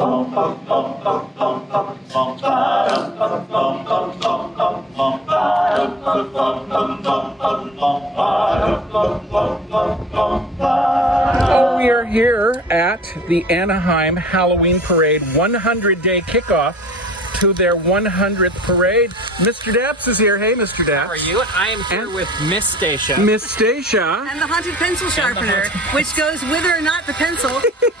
We are here at the Anaheim Halloween Parade 100-day kickoff to their 100th parade. Mr. Daps is here. Hey, Mr. Daps. How are you? I am here with Miss Stacia. Miss Stacia. And the haunted pencil sharpener, which goes whether or not the pencil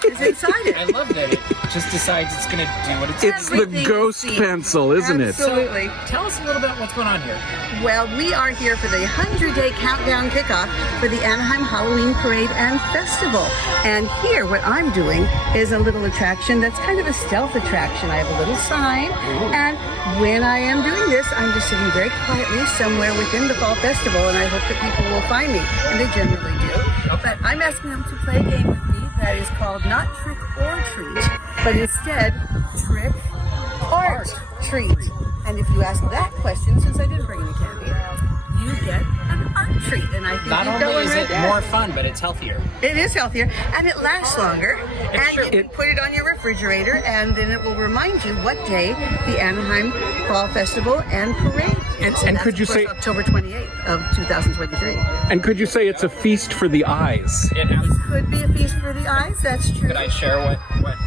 is inside it. I love that it just decides it's going to do what it's It's the ghost pencil, isn't it? Absolutely. So, tell us a little bit what's going on here. Well, we are here for the 100-day countdown kickoff for the Anaheim Halloween Parade and Festival. And here, what I'm doing is a little attraction that's kind of a stealth attraction. I have a little sign, and when I am doing this, I'm just sitting very quietly somewhere within the Fall Festival, and I hope that people will find me, and they generally do. But I'm asking them to play a game with me that is called not trick or treat, but instead trick or treat. And if you ask that question, since I didn't bring any candy, you get an art treat. And I think Not you've only got one is right it there. more fun, but it's healthier. It is healthier, and it lasts longer. It's and true. you can put it on your refrigerator, and then it will remind you what day the Anaheim Fall Festival and Parade is. And that's, could you of course, say- October 28th of 2023. And could you say it's a feast for the eyes? It has, Could be a feast for the eyes. That's true. could I share what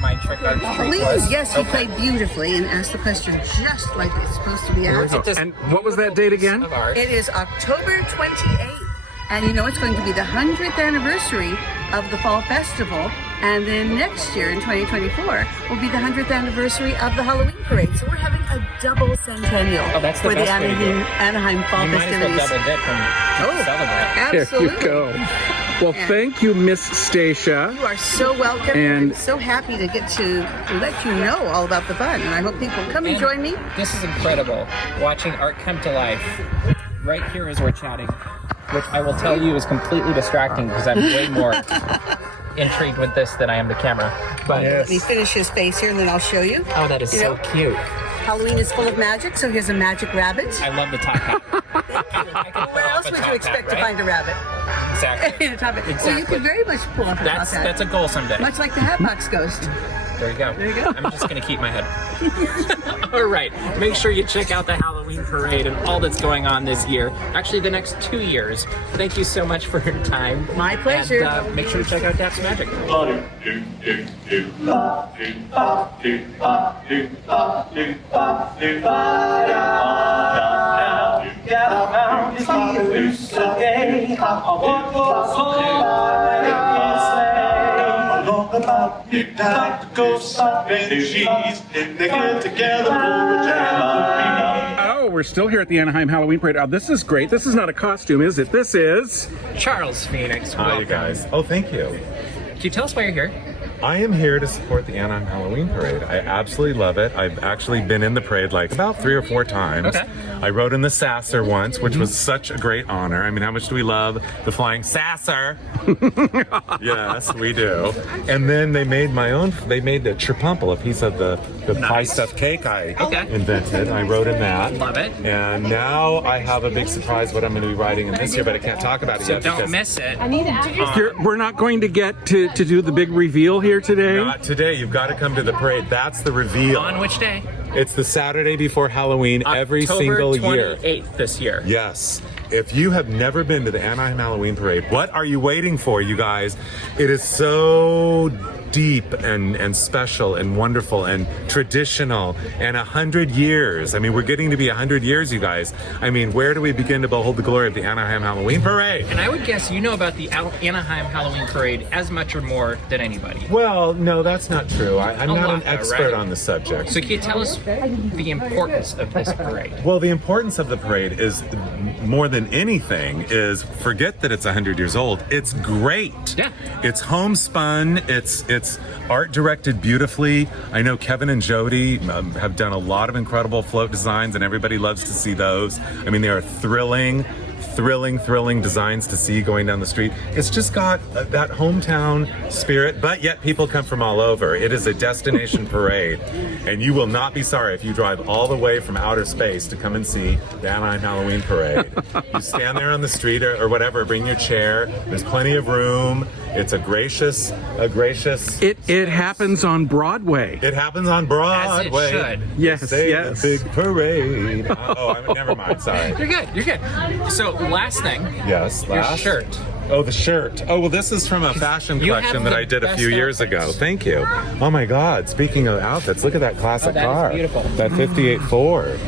my trick or treat Please, was? yes, he played beautifully and asked the question just like it's supposed to be asked. This And what was that date again? of art. It is October 28th, and you know it's going to be the 100th anniversary of the Fall Festival, and then next year in 2024 will be the 100th anniversary of the Halloween Parade. So we're having a double centennial Oh, that's the for the best way to do it. Anaheim Fall You might as well festivities. double dip and celebrate. There Absolutely. you go. Well, thank you, Miss Stacia. You are so welcome, And- I'm so happy to get to let you know all about the fun, and I hope people come and join me. This is incredible. Watching art come to life right here as we're chatting, which I will tell you is completely distracting because I'm way more intrigued with this than I am the camera. But Let me finish his face here, and then I'll show you. oh, that is You so know, cute. Halloween is full of magic, so here's a magic rabbit. I love the top hat. Where else would you expect to find a rabbit? Exactly. In a top hat. Well, Exactly. you could very much pull off a top hat. That's a goal someday. Much like the Hatbox Ghost. There you go. There you go. I'm just gonna keep my head. All right. Make sure you check out the Halloween parade and all that's going on this year. Actually, the next 2 years. Thank you so much for your time. My pleasure. And make sure to check out Daps Magic. Oh, we're still here at the Anaheim Halloween Parade. Oh, this is great. This is not a costume, is it? This is... Charles Phoenix. Hi, you guys. Oh, thank you. Can you tell us why you're here? I am here to support the Anaheim Halloween Parade. I absolutely love it. I've actually been in the parade like about 3 or 4 times. Okay. I rode in the Sasser once, which was such a great honor. I mean, how much do we love the flying Sasser? Yes, we do. And then they made the Tripumple, a piece of the pie stuffed cake I invented. I rode in that. Love it. And now I have a big surprise what I'm going to be riding in this year, but I can't talk about it So yet. don't because miss it. We're not going to get to do the big reveal here today. Not today. You've got to come to the parade. That's the reveal. On which day? It's the Saturday before Halloween every single year. October 28th this year. Yes. If you have never been to the Anaheim Halloween Parade, what are you waiting for, you guys? It is so deep and special and wonderful and traditional and 100 years. I mean, we're getting to be 100 years, you guys. I mean, where do we begin to behold the glory of the Anaheim Halloween Parade? And I would guess you know about the Anaheim Halloween Parade as much or more than anybody. Well, no, that's not true. I'm A not lot, an though, expert right? on the subject. So can you tell us the importance of this parade? Well, the importance of the parade is more than anything is forget that it's 100 years old. It's great. Yeah. It's homespun. It's art directed beautifully. I know Kevin and Jody have done a lot of incredible float designs, and everybody loves to see those. I mean, they are thrilling designs to see going down the street. It's just got that hometown spirit, but yet people come from all over. It is a destination parade, and you will not be sorry if you drive all the way from outer space to come and see the Anaheim Halloween Parade. You stand there on the street or whatever, bring your chair. There's plenty of room. It's a gracious. It happens on Broadway. It happens on Broadway. As it should. Yes, Say yes. the big parade. Never mind. Sorry. You're good. You're good. So last thing. Yes, Your last. shirt. Oh, the shirt. Oh, well, this is from a fashion You collection have that the I did a best few years outfits. ago. Thank you. Oh my God! Speaking of outfits, look at that classic that is car. beautiful. That '58 Ford.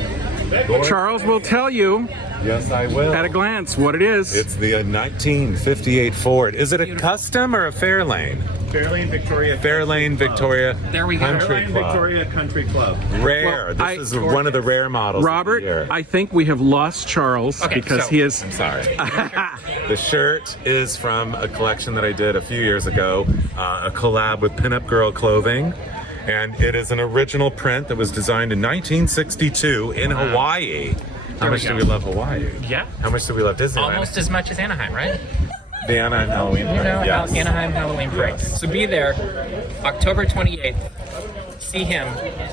Charles will tell you Yes, I will. at a glance what it is. It's the 1958 Ford. Is it a custom or a Fairlane? Fairlane Victoria. Fairlane Victoria There we go. Country Fairlane Club. Victoria Country Club. Rare. Well, This is one of the rare models. of the Robert, year. I think we have lost Charles Okay, because so- he is. I'm sorry. The shirt is from a collection that I did a few years ago, a collab with Pinup Girl Clothing. And it is an original print that was designed in 1962 in Hawaii. How much do we love Hawaii? Yeah. How much do we love Disneyland? Almost as much as Anaheim, right? The Anaheim Halloween You know, Parade, yes. Anaheim Halloween Parade. Yes. So be there, October 28th. See him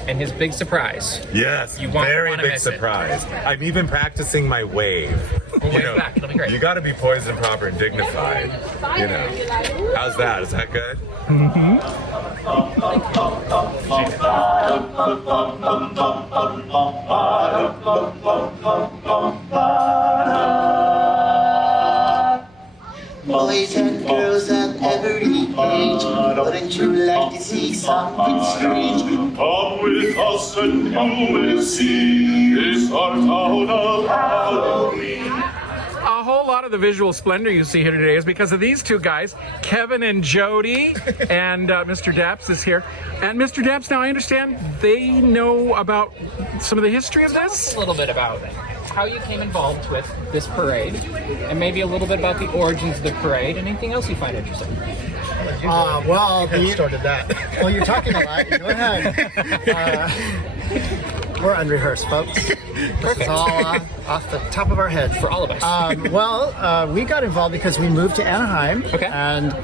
and his big surprise. Yes, You won't very wanna big miss it. surprise. I'm even practicing my wave. We'll wave back. It'll be great. You got to be poised and proper and dignified. You know, how's that? Is that good? Boys and girls at every age, wouldn't you like to see something strange? Come with us and you will see it's our town of Halloween. A whole lot of the visual splendor you see here today is because of these two guys, Kevin and Jody, and Mr. Daps is here. And Mr. Daps, now I understand they know about some of the history of this? A little bit about how you came involved with this parade, and maybe a little bit about the origins of the parade, and anything else you find interesting. Started that. Well, you're talking a lot. Go ahead. We're unrehearsed, folks. It's all off the top of our heads. For all of us. We got involved because we moved to Anaheim, Okay. and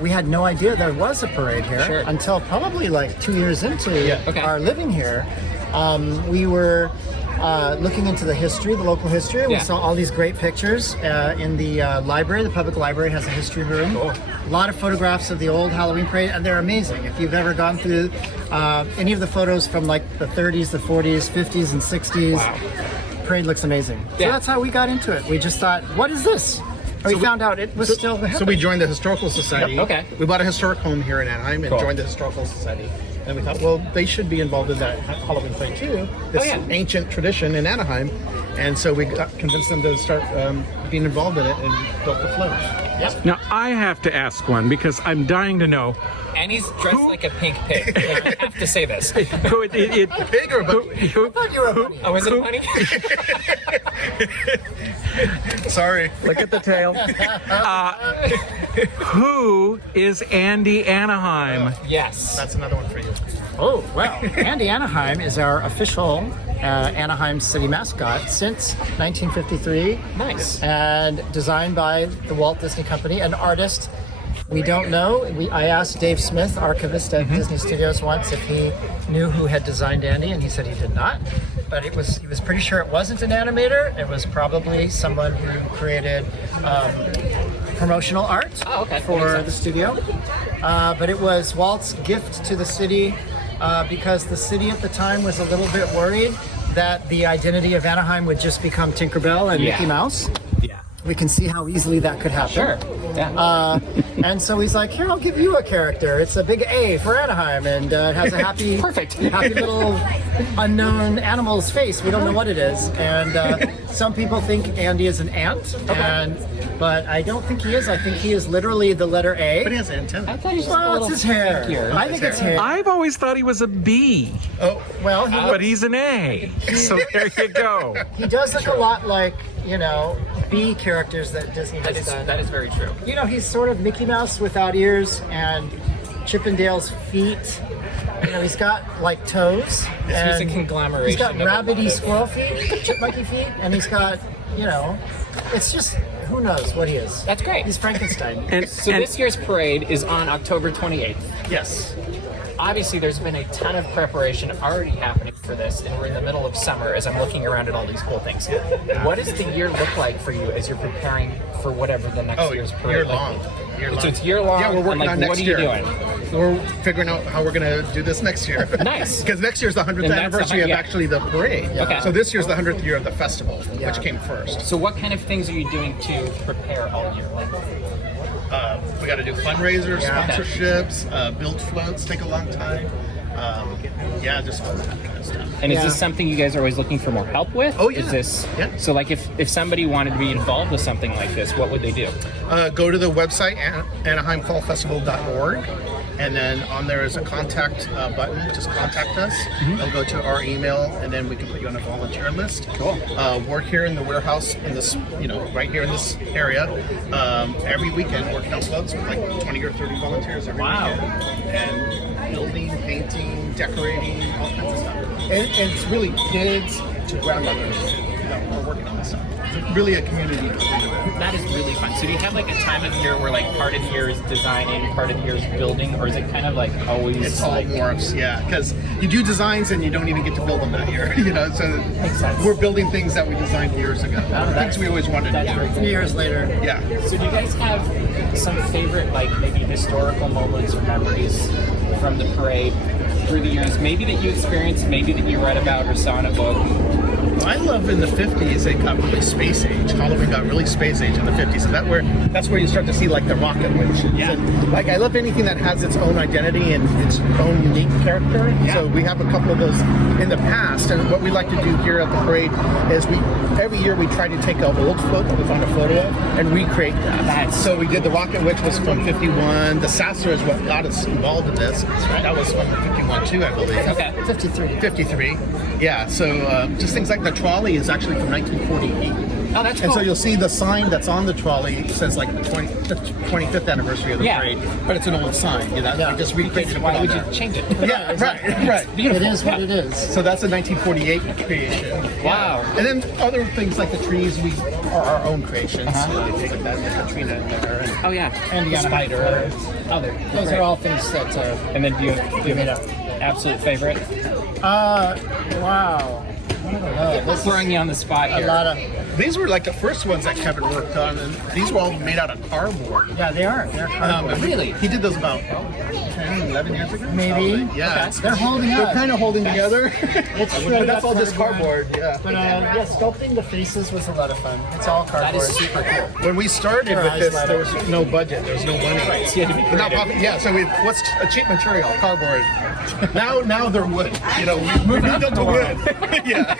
we had no idea there was a parade here Sure. until probably like 2 years into okay. our living here. We were looking into the history, the local history. We Yeah. saw all these great pictures in the library. The public library has a history room. Cool. A lot of photographs of the old Halloween parade, and they're amazing. If you've ever gone through any of the photos from like the 30s, the 40s, 50s, and 60s, Wow. parade looks amazing. Yeah. So that's how we got into it. We just thought, what is this? And we found out it was still So we happening. joined the Historical Society. Yep, okay. We bought a historic home here in Anaheim and Cool. joined the Historical Society. And we thought, well, they should be involved in that Halloween parade too. This yeah. ancient tradition in Anaheim. And so we convinced them to start being involved in it and built the float. Now, I have to ask one because I'm dying to know And he's dressed like a pink pig. Like, I have to say this. who it. Pig or a bunny? Oh, is it a bunny? Sorry. Look at the tail. Who is Andy Anaheim? Yes. That's another one for you. Oh, well, Andy Anaheim is our official Anaheim city mascot since 1953. Nice. And designed by the Walt Disney Company, an artist. We don't know. I asked Dave Smith, archivist at Disney Studios, once if he knew who had designed Andy, and he said he did not. But he was pretty sure it wasn't an animator. It was probably someone who created promotional art for the studio. But it was Walt's gift to the city because the city at the time was a little bit worried that the identity of Anaheim would just become Tinkerbell and Mickey Mouse. Yeah. We can see how easily that could happen. Sure. Yeah. And so he's like, here, I'll give you a character. It's a big A for Anaheim, and it has a happy, happy little unknown animal's face. We don't know what it is. And some people think Andy is an ant, but I don't think he is. I think he is literally the letter A. But he has antenna. I thought he was Well, it's his hair. pinkier. I think it's hair. I've always thought he was a B, Well, but he's an A. So there you go. he does look a lot like, B characters that Disney has done. That is very true. He's sort of Mickey Mouse without ears and Chippendale's feet. He's got like toes. He's a conglomeration. He's got of a rabbity lot of- squirrel feet, chipmunky feet, and he's got, it's just, who knows what he is. That's great. He's Frankenstein. And, So and this year's parade is on October 28th. Yes. obviously there's been a ton of preparation already happening for this, and we're in the middle of summer as I'm looking around at all these cool things. What does the year look like for you as you're preparing for whatever the next year's parade? Year long. So it's year long. Yeah, we're working on next what are year. You doing? We're figuring out how we're going to do this next year. Nice. Because next year's the 100th And that's anniversary of yeah. actually the parade. Okay. So this year's the 100th year of the festival, which came first. So what kind of things are you doing to prepare all year? Like, We got to do fundraisers, sponsorships, build floats, take a long time. Just all that kind of stuff. and is this something you guys are always looking for more help with? Oh, yeah. Is this Yeah. so? Like, if somebody wanted to be involved with something like this, what would they do? Go to the website, AnaheimFallFestival.org, and then on there is a contact button. Just contact us. They'll go to our email, and then we can put you on a volunteer list. Cool. We're here in the warehouse in this, right here in this area, every weekend working on floats with like 20 or 30 volunteers every weekend. And building, painting, decorating, all kinds of stuff. And it's really kids to grandmothers that are working on this stuff. It's really a community. That is really fun. So do you have like a time of year where like part of the year is designing, part of the year is building, or is it kind of like always? It's all like morphs, yeah. Because you do designs and you don't even get to build them that year. So Makes sense. we're building things that we designed years ago. Things we always wanted to do. 3 years later. Yeah. So do you guys have some favorite like maybe historical moments or memories from the parade through the years? Maybe that you experienced, maybe that you read about or saw in a book. I love in the 50s it got really space age. Halloween got really space age in the 50s, and that's where you start to see like the rocket witch. Yeah. And, like I love anything that has its own identity and its own unique character. Yeah. So we have a couple of those in the past, and what we like to do here at the parade is every year we try to take an old float that we found a photo of and recreate that. So we did the rocket witch was from 51. The Sasser is what got us involved in this. That was from 51 too, I believe. Okay. 53. Yeah, so just things like the trolley is actually from 1948. Oh, that's And cool. so you'll see the sign that's on the trolley. It says like the 25th anniversary of the Yeah. parade, but it's an old sign. We just recreated it. Why would you change it? Yeah, right. It is what it is. So that's a 1948 creation. Wow. And then other things like the trees, we are our own creations. So we take that, the Katrina in there, and Oh yeah. And the spider. Those are all things that And then do you have an absolute favorite? wow. I don't know. This is Throwing you on the spot a here. lot of These were like the first ones that Kevin worked on, and these were all made out of cardboard. they're cardboard. Really? He did those about 10, 11 years ago? Maybe. Probably. Yeah. Okay. They're holding They're up. kind of holding together. It's true. But that's all just cardboard, yeah. But sculpting the faces was a lot of fun. It's all That cardboard. is super cool. When we started Your with eyes this, light there up. was no budget. There was no money. So you had to be We're not creative. yeah, so what's a cheap material? Cardboard. Now they're wood. We moved up to wood. Yeah.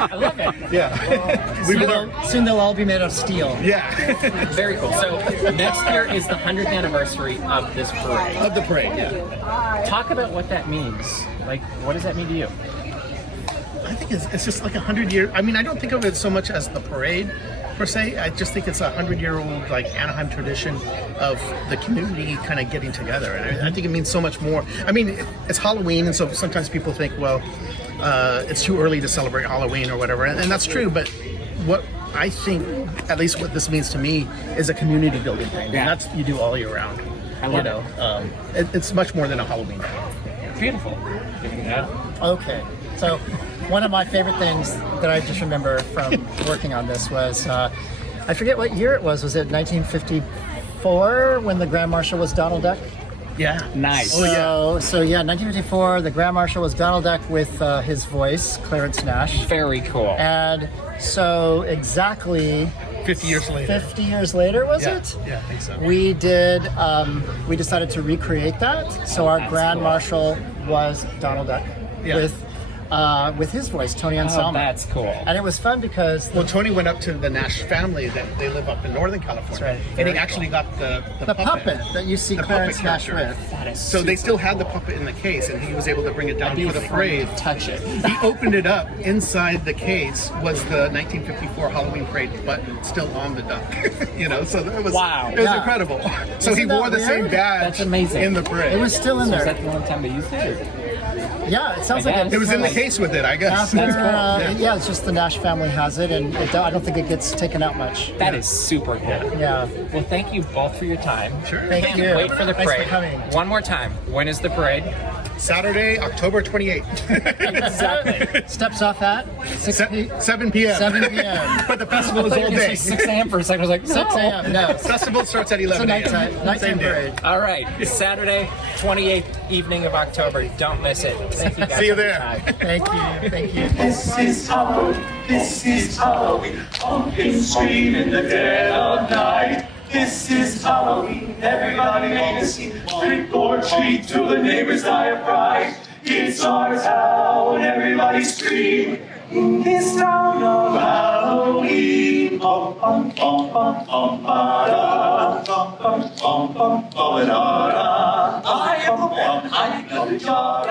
I love it. Yeah. We learned. Soon they'll all be made of steel. Yeah. Very cool. So next year is the 100th anniversary of this parade. Of the parade, yeah. Talk about what that means. Like, what does that mean to you? I think it's just like 100 years. I mean, I don't think of it so much as the parade per se. I just think it's a 100-year-old like Anaheim tradition of the community kind of getting together. And I think it means so much more. I mean, it's Halloween, and so sometimes people think, well, it's too early to celebrate Halloween or whatever, and that's true. But what I think, at least what this means to me, is a community building thing. Yeah. And that's you do all year round. I love it. It's much more than a Halloween day. Beautiful. Okay. So one of my favorite things that I just remember from working on this was, I forget what year it was. Was it 1954 when the Grand Marshal was Donald Duck? Yeah. Nice. Oh, yeah. So 1954, the Grand Marshal was Donald Duck with his voice, Clarence Nash. Very cool. And so exactly 50 years later. 50 years later, was Yeah. it? Yeah, I think so. We did. We decided to recreate that. So our Grand Marshal was Donald Duck with his voice, Tony Oh, Anselmo. that's cool. And it was fun because Well, Tony went up to the Nash family that they live up in Northern California. That's right. And he actually got the puppet that you see The Clarence puppet Nash character. with. That is So they still had the puppet in the case, and he was able to bring it down for the parade. Touch it. He opened it up. Inside the case was the 1954 Halloween parade button still on the duck. So it was Wow. It was Yeah. incredible. So he Isn't that wore the same weird? badge That's amazing. in the parade. It was still in So is there. that the only time they used it? Yeah, it sounds I like guess. It was in the Like case with it, I guess. Yeah, it's just the Nash family has it, and I don't think it gets taken out much. That is super cool. Yeah. Well, thank you both for your time. Sure. Thank Can't you. wait for the Thanks parade. for coming. One more time. When is the parade? Saturday, October 28th. Exactly. Steps off at 7 p.m. 7 p.m. But the festival is all day. 6 a.m. for a second. I was like, 6 a.m. No. Festival starts at It's a 11 a.m. nighttime Same day. parade. All right, Saturday, 28th evening of October. Don't miss it. Thank you guys. See you for your there. time. Thank you. Thank you. This is Halloween, this is Halloween, pumpkins scream in the dead of night. This is Halloween, everybody make a scene, trick or treat till the neighbors die of fright. It's our town, everybody scream, in this town of Halloween. Pum pum pum pum pum ba da, pum pum pum pum ba da da. I am the one hiding under the jar.